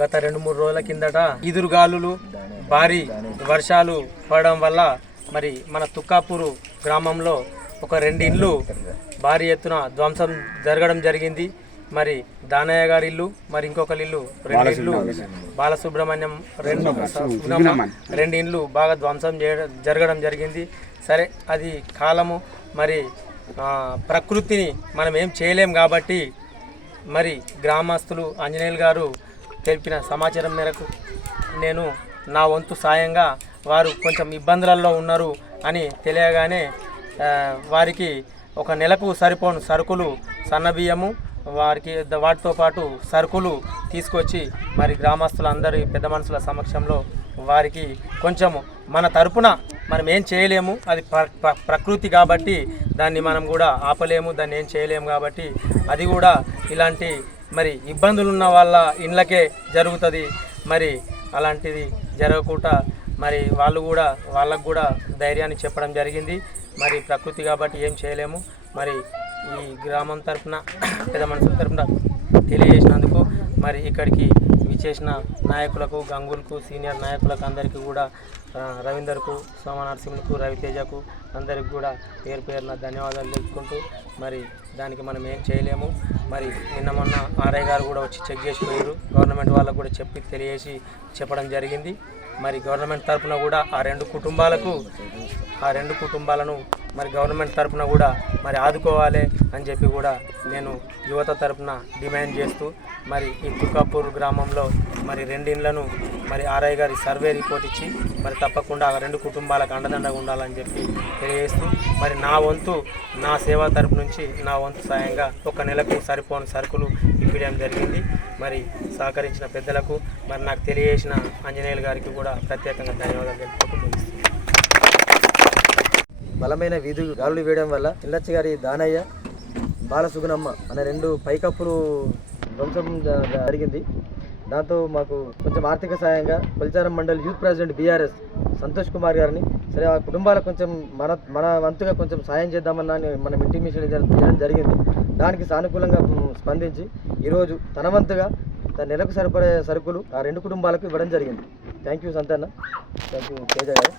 గత 2-3 రోజుల కిందట ఈదురుగాలులు భారీ వర్షాలు పడడం వల్ల మరి మన తుక్కాపూరు గ్రామంలో ఒక 2 ఇండ్లు భారీ ఎత్తున ధ్వంసం జరగడం జరిగింది. మరి దానయ్య గారి ఇల్లు, మరి ఇంకొకరి ఇల్లు, 2 ఇండ్లు బాలసుబ్రహ్మణ్యం 2 ఇండ్లు బాగా ధ్వంసం జరగడం జరిగింది. సరే, అది కాలము, మరి ప్రకృతిని మనం ఏం చేయలేం కాబట్టి మరి గ్రామస్తులు ఆంజనేయులు గారు తెలిపిన సమాచారం మేరకు నేను నా వంతు సాయంగా వారు కొంచెం ఇబ్బందులలో ఉన్నారు అని తెలియగానే వారికి ఒక నెలకు సరిపోను సరుకులు, సన్నబియ్యము, వాటితో పాటు సరుకులు తీసుకొచ్చి మరి గ్రామస్తులందరి పెద్ద మనుషుల సమక్షంలో వారికి కొంచెము మన తరపున మనం ఏం చేయలేము, అది ప్రకృతి కాబట్టి దాన్ని మనం కూడా ఆపలేము, దాన్ని ఏం చేయలేము కాబట్టి అది కూడా ఇలాంటి మరి ఇబ్బందులు ఉన్న వాళ్ళ ఇండ్లకే జరుగుతుంది. మరి అలాంటిది జరగకుండా మరి వాళ్ళకు కూడా ధైర్యాన్ని చెప్పడం జరిగింది. మరి ప్రకృతి కాబట్టి ఏం చేయలేము. మరి ఈ గ్రామం తరఫున పెద్ద మనుషుల తరఫున తెలియజేసినందుకు మరి ఇక్కడికి విచ్చేసిన నాయకులకు, గంగులకు, సీనియర్ నాయకులకు అందరికీ కూడా, రవీందర్కు, సోమనరసింహకు, రవితేజకు అందరికి కూడా పేరు పేరున ధన్యవాదాలు తెలుపుకుంటూ మరి దానికి మనం ఏం చేయలేము. మరి నిన్న మొన్న ఆర్ఐ గారు కూడా వచ్చి చెక్ చేసి పోయారు. గవర్నమెంట్ వాళ్ళకు కూడా చెప్పడం జరిగింది. మరి గవర్నమెంట్ తరఫున కూడా ఆ రెండు కుటుంబాలను మరి గవర్నమెంట్ తరఫున కూడా మరి ఆదుకోవాలి అని చెప్పి కూడా నేను యువత తరఫున డిమాండ్ చేస్తూ మరి ఈ తుక్కాపూర్ గ్రామంలో మరి 2 ఇండ్లను మరి ఆర్ఐ గారి సర్వే రిపోర్ట్ ఇచ్చి మరి తప్పకుండా ఆ 2 కుటుంబాలకు అండదండగా ఉండాలని చెప్పి తెలియజేస్తూ మరి నా వంతు, నా సేవా తరపు నుంచి నా వంతు సాయంగా ఒక నెలకు సరిపోని సరుకులు ఇవ్వడం జరిగింది. మరి సహకరించిన పెద్దలకు, మరి నాకు తెలియజేసిన ఆంజనేయులు గారికి కూడా ప్రత్యేకంగా ధన్యవాదాలు తెలుపుకుంటూ బలమైన గాలులు వేయడం వల్ల ఇల్లచ్చి గారి దానయ్య, బాలసుగుణమ్మ అనే 2 పైకప్పులు ధ్వంసం జరిగింది. దాంతో మాకు కొంచెం ఆర్థిక సాయంగా కొల్చారం మండలి youth president BRS Santosh Kumar గారిని, సరే ఆ కుటుంబాలకు కొంచెం మన వంతుగా కొంచెం సాయం చేద్దామన్నా మనం ఇంటిమేషన్ చేయడం జరిగింది. దానికి సానుకూలంగా స్పందించి ఈరోజు తన వంతుగా నెలకు సరిపడే సరుకులు ఆ 2 కుటుంబాలకు ఇవ్వడం జరిగింది. Thank you Santhanna, thank you Teja గారు.